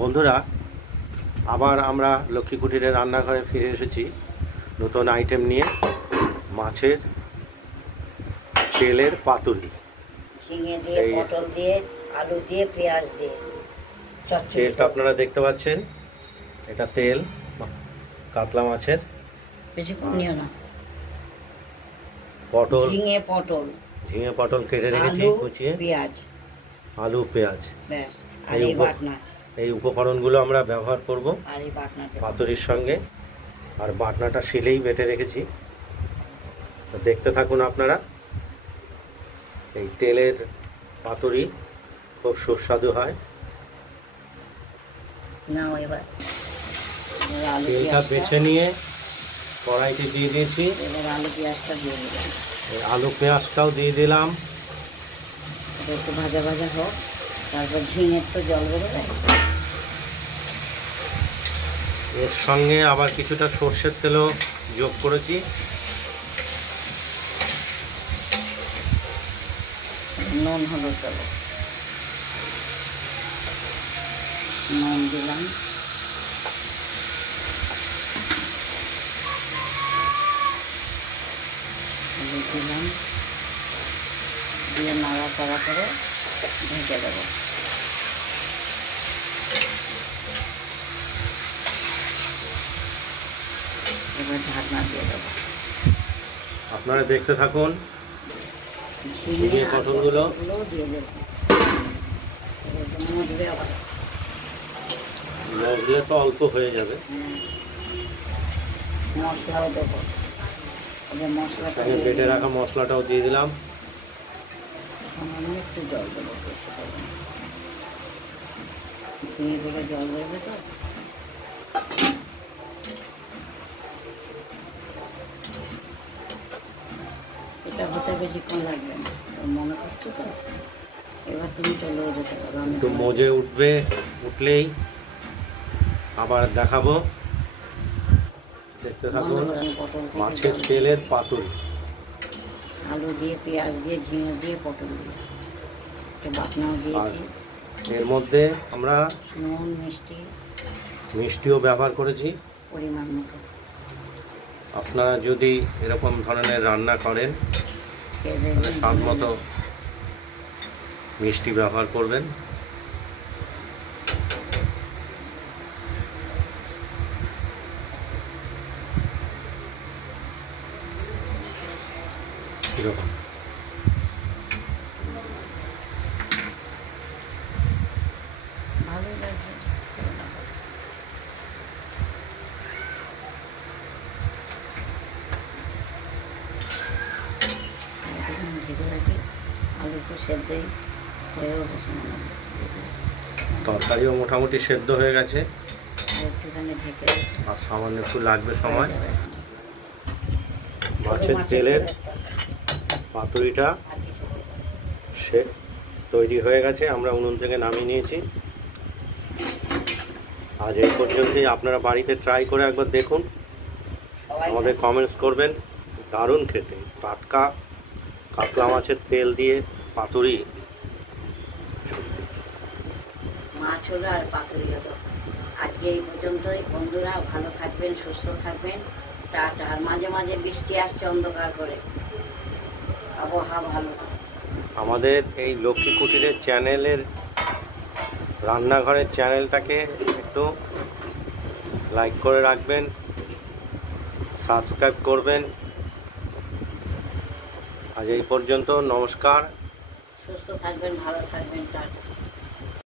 বন্ধুরা, আবার আমরা লক্ষ্মী কুটিরের রান্নাঘরে ফিরে এসেছি নতুন আইটেম নিয়ে। মাছের তেলের পাতুরি, ঝিঙে দিয়ে, পটল দিয়ে, আলু দিয়ে, পেঁয়াজ দিয়ে। তেলটা আপনারা দেখতে পাচ্ছেন, এটা তেল কাতলা মাছের। বেশি কম নিও না। পটল, ঝিঙে পটল কেটে রেখেছি কুচিয়ে, পেঁয়াজ, আলু পেঁয়াজ, ব্যাস। আর এই বাটনা, এই উপকরণগুলো আমরা ব্যবহার করব আর এই বাটনা পাতুরির সঙ্গে। আর বাটনাটা শিলেই বেটে রেখেছি, তো দেখতে থাকুন আপনারা। এই তেলের পাতুরি খুব সুস্বাদু হয়। নাও এবার তেলটা বেছে নিয়ে কড়াইতে দিয়ে দিয়েছি। এবার আলু পেঁয়াজটা দিয়ে দিলাম, আলু পেঁয়াজটাও দিয়ে দিলাম। একটু ভাজা ভাজা হোক, তারপর ঝিঙের তো জল বেরোবে। এর সঙ্গে আবার কিছুটা সর্ষের তেলও যোগ করেছি। নুন হলুদ দেবো, নুন দিলাম, হলুদ দিলাম, দিয়ে নাড়াচাড়া করে ঢেকে দেবো। এবার ঢাকনা দিয়ে দেবো। আপনারা দেখতে থাকুন। ঝিঙে পটলগুলো দিয়ে দেবো। মজবে আবার, মজলে তো অল্প হয়ে যাবে। মশলাও দেবো, মশলাটা বেটে রাখা মশলাটাও দিয়ে দিলাম। সামান্য একটু জল দেবো, ঝিঙেগুলো জল দেবে তো। এটা হতে বেশিক্ষণ লাগবে না, মনে করছো তো। এবার তুমি চলে যেতে পারো, একটু মজে উঠলেই আবার দেখাবো। দেখতে থাকুন মাছের তেলের পাতুরি। আলু দিয়ে, পেঁয়াজ দিয়ে, ঝিঙে দিয়ে, পটল দিয়ে, একটু বাটনাও দিয়েছি। এর মধ্যে আমরা নুন মিষ্টিও ব্যবহার করেছি পরিমাণ মতো। আপনারা যদি এরকম ধরনের রান্না করেন তাহলে স্বাদ মতো মিষ্টি ব্যবহার করবেন। এরকম ভালোই লাগবে। ঢেকে রাখি, আলু তো সেদ্ধই হয়েও গেছে, তরকারিও মোটামুটি সেদ্ধ হয়ে গেছে, আর একটুখানি ঢেকে আর সামান্য একটু লাগবে সময়। মাছের তেলের পাতুরিটা সে তৈরি হয়ে গেছে, আমরা উনুন থেকে নামিয়ে নিয়েছি। আজ এই পর্যন্তই। আপনারা বাড়িতে ট্রাই করে একবার দেখুন, আমাদের কমেন্টস করবেন। দারুণ খেতে, টাটকা কাতলা মাছের তেল দিয়ে পাতুরি। মাছ হলো আর পাতুরি হলো। আজকে এই পর্যন্তই। বন্ধুরা ভালো থাকবেন, সুস্থ থাকবেন, টাটা। আর মাঝে মাঝে বৃষ্টি আসছে অন্ধকার করে, আবহাওয়া ভালো। আমাদের এই লক্ষ্মী কুটিরের চ্যানেলের রান্নাঘরের চ্যানেলটাকে একটু লাইক করে রাখবেন, সাবস্ক্রাইব করবেন। আজ এই পর্যন্ত, নমস্কার। সুস্থ থাকবেন, ভালো থাকবেন, টাটা।